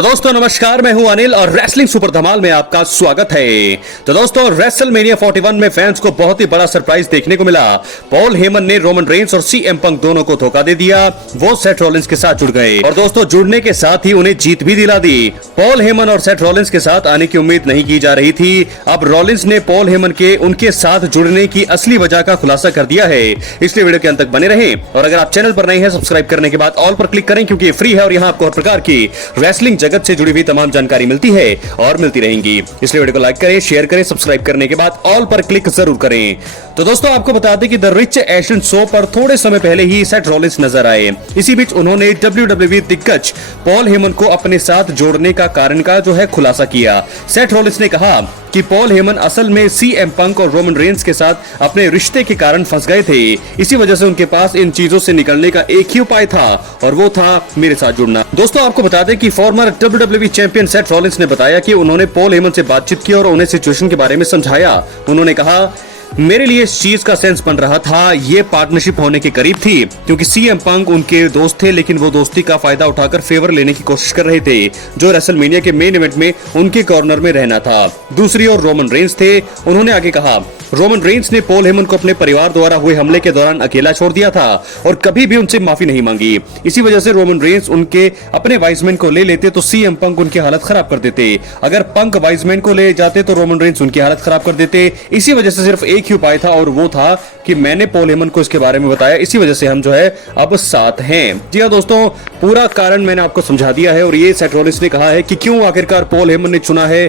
तो दोस्तों नमस्कार, मैं हूं अनिल और रेसलिंग सुपर धमाल में आपका स्वागत है। तो दोस्तों रेसलमेनिया 41 में फैंस को बहुत ही बड़ा सरप्राइज देखने को मिला। पॉल हेमन ने रोमन रेंस और सीएम पंक दोनों को धोखा दे दिया। वो सेथ रॉलिंस के साथ जुड़ गए और दोस्तों जुड़ने के साथ ही उन्हें जीत भी दिला दी। पॉल हेमन और सेथ रॉलिंस के साथ आने की उम्मीद नहीं की जा रही थी। अब रॉलिंस ने पॉल हेमन के उनके साथ जुड़ने की असली वजह का खुलासा कर दिया है। इसलिए वीडियो के अंत तक बने रहें और अगर आप चैनल पर नए हैं सब्सक्राइब करने के बाद ऑल पर क्लिक करें, क्योंकि ये फ्री है और यहाँ आपको हर प्रकार की रेसलिंग जगत से जुड़ी हुई तमाम जानकारी मिलती है और मिलती रहेंगी। इसलिए वीडियो को लाइक करें, शेयर करें, सब्सक्राइब करने के बाद ऑल पर क्लिक जरूर करें। तो दोस्तों आपको बता दें कि द रिच एशियन शो पर थोड़े समय पहले ही सेथ रॉलिंस नजर आए। इसी बीच उन्होंने WWE दिग्गज पॉल हेमन को अपने साथ जोड़ने का कारण का जो है खुलासा किया। सेथ रॉलिंस ने कहा कि पॉल हेमन असल में सीएम पंक और रोमन रेंस के साथ अपने रिश्ते के कारण फंस गए थे। इसी वजह से उनके पास इन चीजों से निकलने का एक ही उपाय था और वो था मेरे साथ जुड़ना। दोस्तों आपको बता दें कि farmer WWE champion Seth Rollins ने बताया कि उन्होंने पॉल हेमन से बातचीत की और उन्हें सिचुएशन के बारे में समझाया। उन्होंने कहा, मेरे लिए इस चीज का सेंस बन रहा था, ये पार्टनरशिप होने के करीब थी, क्योंकि सीएम पंक उनके दोस्त थे, लेकिन वो दोस्ती का फायदा उठाकर फेवर लेने की कोशिश कर रहे थे, जो रेसलमेनिया के मेन इवेंट में उनके कॉर्नर में रहना था। दूसरी ओर रोमन रेंस थे। उन्होंने आगे कहा, रोमन रेंस ने पॉल हेमन को अपने परिवार द्वारा हुए हमले के दौरान अकेला छोड़ दिया था और कभी भी उनसे माफी नहीं मांगी। इसी वजह से रोमन रेंस उनके अपने वाइसमैन को ले लेते तो सीएम पंक उनकी हालत खराब कर देते। अगर पंक वाइसमैन को ले जाते तो रोमन रेंस उनकी हालत खराब कर देते। इसी वजह से सिर्फ एक ही उपाय था और वो था कि मैंने पॉल हेमन को इसके बारे में बताया। इसी वजह से हम जो है अब साथ हैं। जी हाँ दोस्तों, पूरा कारण मैंने आपको समझा दिया है और ये सेथ रॉलिंस ने कहा है कि क्यों आखिरकार पॉल हेमन ने चुना है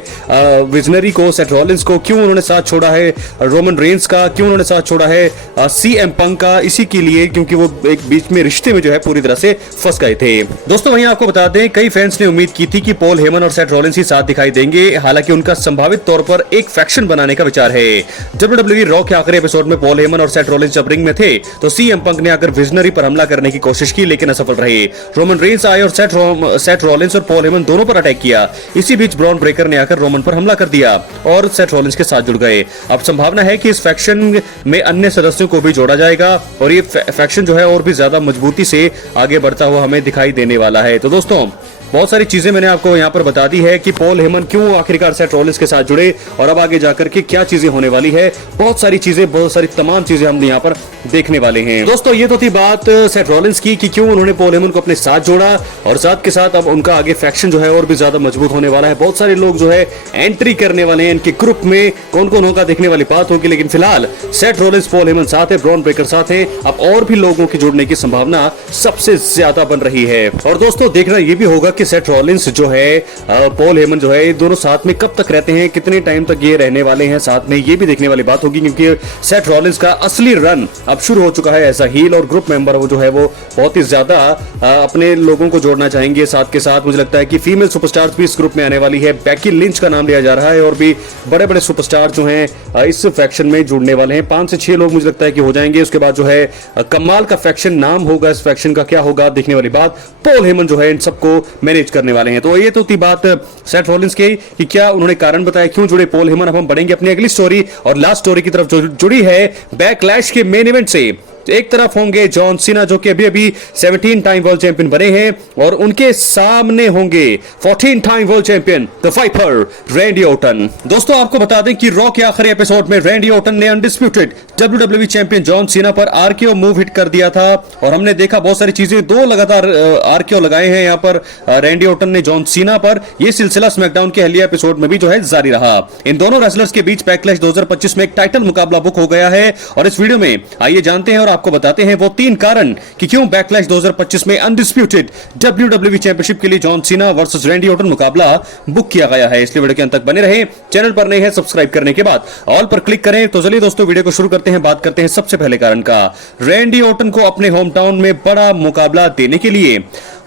विजनरी को, सेथ रॉलिंस को, क्यों उन्होंने साथ छोड़ा है रोमन रेंस का, क्यों उन्होंने साथ छोड़ा है सीएम पंक का। इसी के लिए क्योंकि वो एक बीच में रिश्ते में जो है पूरी तरह से फंस गए थे। दोस्तों वहीं आपको बता दें, कई फैंस ने उम्मीद की थी कि पॉल हेमन और सेथ रॉलिंस ही साथ दिखाई देंगे। हालांकि उनका संभावित तौर पर एक फैक्शन बनाने का विचार है। WWE रॉ के आखिरी एपिसोड में पॉल हेमन और सेथ रॉलिंस जब रिंग में थे तो सीएम पंक ने आकर विजनरी पर हमला करने की कोशिश की, लेकिन असफल रहे। रोमन रेंस आए और सेथ रॉलिंस और पॉल हेमन दोनों पर अटैक किया। इसी बीच ब्रॉन ब्रेकर ने आकर रोमन पर हमला कर दिया और सेथ रॉलिंस के साथ जुड़ गए। अब संभावना है कि इस फैक्शन में अन्य सदस्यों को भी जोड़ा जाएगा और ये फैक्शन जो है और भी ज्यादा मजबूती से आगे बढ़ता हुआ हमें दिखाई देने वाला है। तो दोस्तों बहुत सारी चीजें मैंने आपको यहाँ पर बता दी है कि पॉल हेमन क्यों आखिरकार सेथ रॉलिंस के साथ जुड़े और अब आगे जाकर के क्या चीजें होने वाली है। बहुत सारी चीजें, बहुत सारी तमाम चीजें हम यहाँ पर देखने वाले हैं। दोस्तों ये तो थी बात सेथ रॉलिंस की कि क्यों उन्होंने पॉल हेमन को अपने साथ जोड़ा और साथ के साथ अब उनका आगे फैक्शन जो है और भी ज्यादा मजबूत होने वाला है। बहुत सारे लोग जो है एंट्री करने वाले हैं इनके ग्रुप में, कौन कौन होगा देखने वाली बात होगी। लेकिन फिलहाल सेथ रॉलिंस, पॉल हेमन साथ है, ब्रॉन ब्रेकर साथ है। अब और भी लोगों की जुड़ने की संभावना सबसे ज्यादा बन रही है। और दोस्तों देखना ये भी होगा कि सेथ रॉलिंस जो है, पॉल हेमन जो है, ये दोनों साथ में कब तक रहते हैं, कितने टाइम तक ये रहने वाले हैं साथ में, ये भी देखने वाली बात होगी। क्योंकि सेथ रॉलिंस का असली रन अब शुरू हो चुका है एज अ हील और ग्रुप मेंबर वो जो है वो बहुत ही ज्यादा अपने लोगों को जोड़ना चाहेंगे। साथ के साथ मुझे लगता है कि फीमेल सुपरस्टार्स भी इस ग्रुप में आने वाली है। बेकी लिंच का नाम लिया जा रहा है और भी बड़े बड़े सुपरस्टार जो हैं इस फैक्शन में जुड़ने वाले हैं। 5 से 6 लोग मुझे लगता है कि हो जाएंगे। उसके बाद जो है कमाल का फैक्शन नाम होगा, इस फैक्शन का क्या होगा देखने वाली बात। पॉल हेमन जो है इन सबको मैनेज करने वाले हैं। तो ये तो थी बात सेथ रॉलिंस की कि क्या उन्होंने कारण बताया क्यों जुड़े पॉल हेमन। अब हम बढ़ेंगे अपनी अगली स्टोरी और लास्ट स्टोरी की तरफ जो जुड़ी है बैकलैश के मेन इवेंट से। एक तरफ होंगे जॉन सीना जो कि अभी 17 टाइम वर्ल्ड चैंपियन बने हैं और उनके सामने होंगे 14 time world champion the viper Randy Orton. दोस्तों आपको बता दें कि रॉ के आखिरी एपिसोड में रैंडी ऑर्टन ने undisputed WWE champion John Cena पर आरकेओ मूव हिट कर दिया था और हमने देखा बहुत सारी चीजें, 2 लगातार आरकेओ लगाए हैं यहाँ पर रैंडी ऑर्टन ने जॉन सीना पर। यह सिलसिला स्मैकडाउन के हलिया एपिसोड में भी जो है जारी रहा। इन दोनों रेसलर्स के बीच बैकलैश 2025 में एक टाइटल मुकाबला बुक हो गया है और इस वीडियो में आइए जानते हैं और आपको बताते हैं वो 3 कारण कि क्यों बैकलैश 2025 में अनडिस्प्यूटेड WWE चैंपियनशिप के लिए John Cena versus Randy Orton मुकाबला बुक किया गया है। इसलिए वीडियो के अंत तक बने रहे। चैनल पर नए हैं सब्सक्राइब करने के बाद ऑल पर क्लिक करें। तो चलिए दोस्तों वीडियो को शुरू करते हैं। बात करते हैं सबसे पहले कारण का। रैंडी ऑर्टन को अपने होम टाउन में बड़ा मुकाबला देने के लिए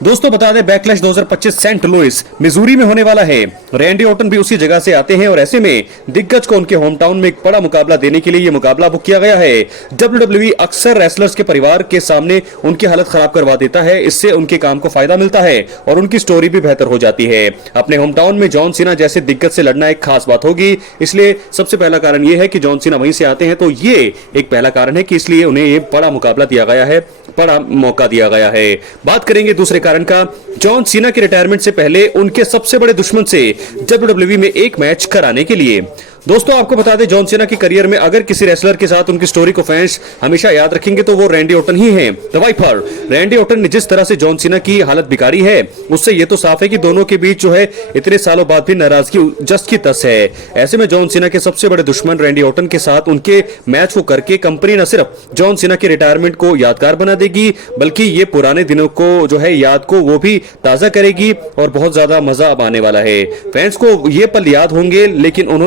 दोस्तों बता दें बैकलैश 2025 सेंट लुइस मिजूरी में होने वाला है। रैंडी ऑर्टन भी उसी जगह से आते हैं और ऐसे में दिग्गज को उनके होम टाउन में एक बड़ा मुकाबला देने के लिए यह मुकाबला बुक किया गया है। WWE अक्सर रेसलर्स के परिवार के सामने उनकी हालत खराब करवा देता है। इससे उनके काम को फायदा मिलता है और उनकी स्टोरी भी बेहतर हो जाती है। अपने होम टाउन में जॉन सीना जैसे दिग्गज से लड़ना एक खास बात होगी। इसलिए सबसे पहला कारण यह है कि जॉन सीना वहीं से आते हैं, तो ये एक पहला कारण है कि इसलिए उन्हें ये बड़ा मुकाबला दिया गया है, बड़ा मौका दिया गया है। बात करेंगे दूसरे कारण कारण का, जॉन सीना के रिटायरमेंट से पहले उनके सबसे बड़े दुश्मन से WWE में एक मैच कराने के लिए। दोस्तों आपको बता दें, जॉन सीना की करियर में अगर किसी रेसलर के साथ उनकी स्टोरी को फैंस हमेशा याद रखेंगे तो वो रैंडी ऑर्टन ही हैं, द वाइपर। रैंडी ऑर्टन ने जिस तरह से जॉन सीना की हालत बिगाड़ी है, उससे ये तो साफ है कि दोनों के बीच जो है इतने सालों बाद भी नाराजगी जस्ट की तस है। ऐसे में जॉन सीना के सबसे बड़े दुश्मन रैंडी ऑर्टन के साथ उनके मैच को करके कंपनी न सिर्फ जॉन सीना के रिटायरमेंट को यादगार बना देगी, बल्कि ये पुराने दिनों को जो है याद को वो भी ताजा करेगी और बहुत ज्यादा मजा अब आने वाला है। फैंस को ये पल याद होंगे, लेकिन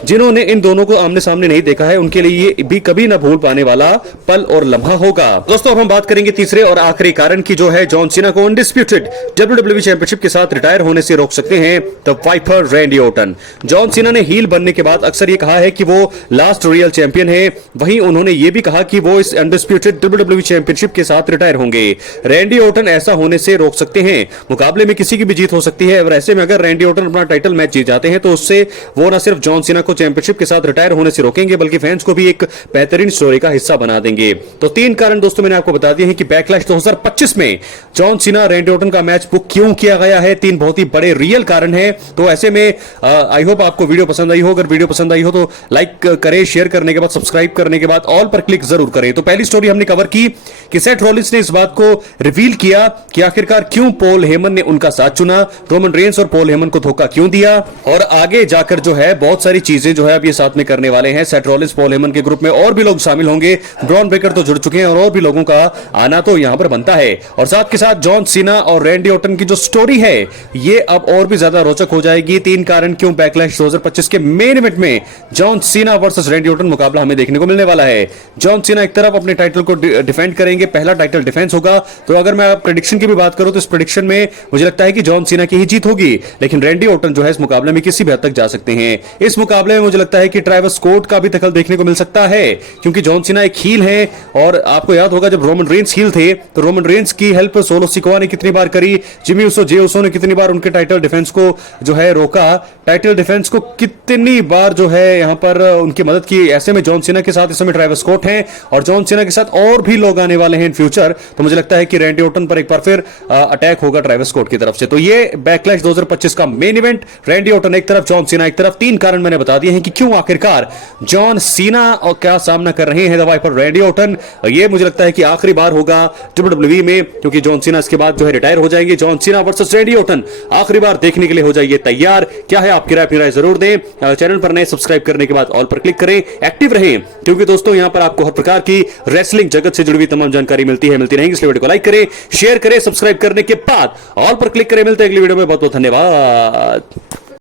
जिन्होंने इन दोनों को आमने सामने नहीं देखा है उनके लिए ये भी कभी ना भूल पाने वाला पल और लम्हा होगा। दोस्तों अब हम बात करेंगे तीसरे और आखिरी कारण की, जो है जॉन सीना को अनडिस्प्यूटेड WWE चैंपियनशिप के साथ रिटायर होने से रोक सकते हैं the Viper Randy Orton. John Cena ने हील बनने के बाद अक्सर ये कहा है कि वो लास्ट रियल चैंपियन है, वहीं उन्होंने ये भी कहा कि वो इस अनडिस्प्यूटेड WWE चैंपियनशिप के साथ रिटायर होंगे। रैंडी ऑर्टन ऐसा होने से रोक सकते हैं, मुकाबले में किसी की भी जीत हो सकती है, और ऐसे में अगर रैंडी ऑर्टन अपना टाइटल मैच जीत जाते हैं तो उससे वो न सिर्फ जॉन सीना को चैंपियनशिप के साथ रिटायर होने से रोकेंगे, बल्कि फैंस को भी एक बेहतरीन स्टोरी का हिस्सा बना देंगे। तो 3 कारण दोस्तों मैंने आपको बता दिए हैं कि बैकलैश 2025 में जॉन सीना रैंडी ऑर्टन का मैच बुक क्यों किया गया है। 3 बहुत ही बड़े रियल कारण हैं। तो ऐसे में आई होप आपको वीडियो पसंद आई हो। अगर वीडियो पसंद आई हो तो लाइक करें, शेयर करने के बाद सब्सक्राइब करने के बाद ऑल पर क्लिक जरूर करें। तो पहली स्टोरी हमने कवर की कि सेथ रॉलिंस ने इस बात को रिवील किया कि आखिरकार क्यों पॉल हेमन ने उनका साथ चुना, रोमन रेंस और पॉल हेमन को धोखा क्यों दिया, और आगे जाकर जो है बहुत सारी चीजें जो है अब ये साथ में करने वाले हैं। सेथ रॉलिंस, पॉल हेमन के ग्रुप में और भी लोग शामिल होंगे। ब्रॉन ब्रेकर तो जुड़ चुके हैं और भी लोगों का आना तो यहां पर बनता है। और साथ के साथ जॉन सीना और रैंडी ऑर्टन की जो स्टोरी है ये अब और भी ज्यादा रोचक हो जाएगी। 3 कारण क्यों बैकलैश 2025 के मेन इवेंट में John Cena versus Randy Orton मुकाबला हमें देखने को मिलने वाला है। जॉन सीना एक तरफ अपने टाइटल को डिफेंड करेंगे, पहला टाइटल डिफेंस होगा। तो अगर मैं प्रेडिक्शन की भी बात करूं तो इस प्रेडिक्शन में मुझे लगता है कि जॉन सीना की ही जीत होगी, लेकिन रैंडी ऑर्टन जो है इस मुकाबले में किसी भी हद तक जा सकते हैं। इस मुकाबले में मुझे लगता है कि ट्रेविस स्कॉट का भी दखल देखने को मिल सकता है, क्योंकि जॉन सीना एक हील है। और आपको याद होगा जब रोमन रेंस हील थे तो रोमन रेंस की हेल्प सोलो सिकोआ ने कितनी बार करी, जिमी उसो, जे उसो ने कितनी बार उनके टाइटल डिफेंस को जो है रोका, टाइटल डिफेंस को कितनी बार जो है यहां पर उनकी मदद की। ऐसे में जॉन सीना के साथ इस समय ट्रेविस स्कॉट हैं और जॉन सीना के साथ और भी लोग आने वाले हैं इन फ्यूचर। तो मुझे लगता है कि रैंडी ऑर्टन पर एक बार फिर अटैक होगा ट्रेविस स्कॉट की तरफ से। तो ये बैकलैश 2025 का मेन इवेंट, रैंडी ऑर्टन एक तरफ, जॉन सीना एक तरफ। 3 कारण मैंने बता दिए हैं कि क्यों आखिरकार जॉन सीना और क्या सामना कर रहे हैं द वाइपर रैंडी ऑर्टन। ये मुझे लगता है कि आखिरी बार होगा WWE में, क्योंकि जॉन सीना इसके बाद जो है रिटायर हो जाएंगे। John Cena versus Randy Orton आखिरी बार देखने के लिए हो जाइए तैयार। क्या है आपकी राय? अपनी राय जरूर दें। चैनल पर नए सब्सक्राइब करने के बाद ऑल पर क्लिक करें, एक्टिव रहें, क्योंकि दोस्तों यहां पर आपको हर प्रकार की रेसलिंग जगत से जुड़ी हुई तमाम जानकारी मिलती रहेगी। इसलिए वीडियो को लाइक करें, शेयर करें, सब्सक्राइब करने के बाद ऑल पर क्लिक करें। मिलते हैं अगली वीडियो में। बहुत बहुत धन्यवाद।